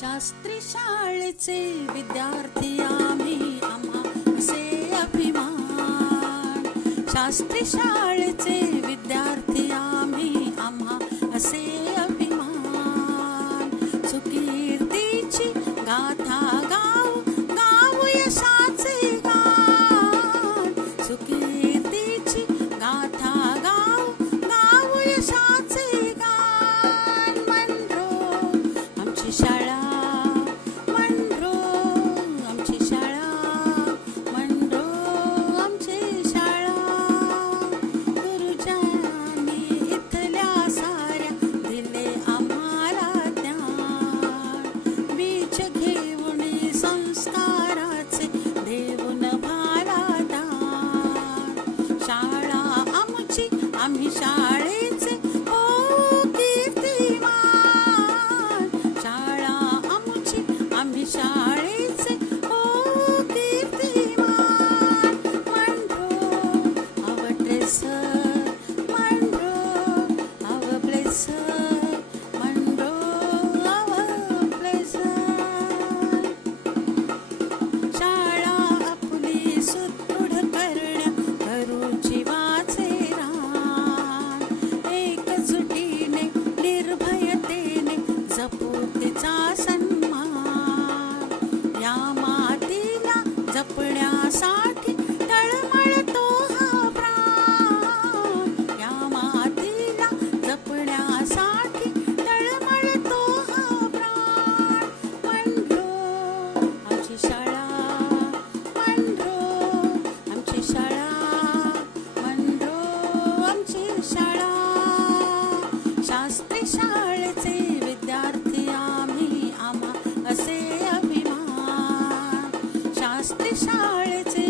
शास्त्री शाळेचे विद्यार्थी आम्ही आम्हा असे अभिमान. शास्त्री शाळे guitars and शास्त्री शाळेचे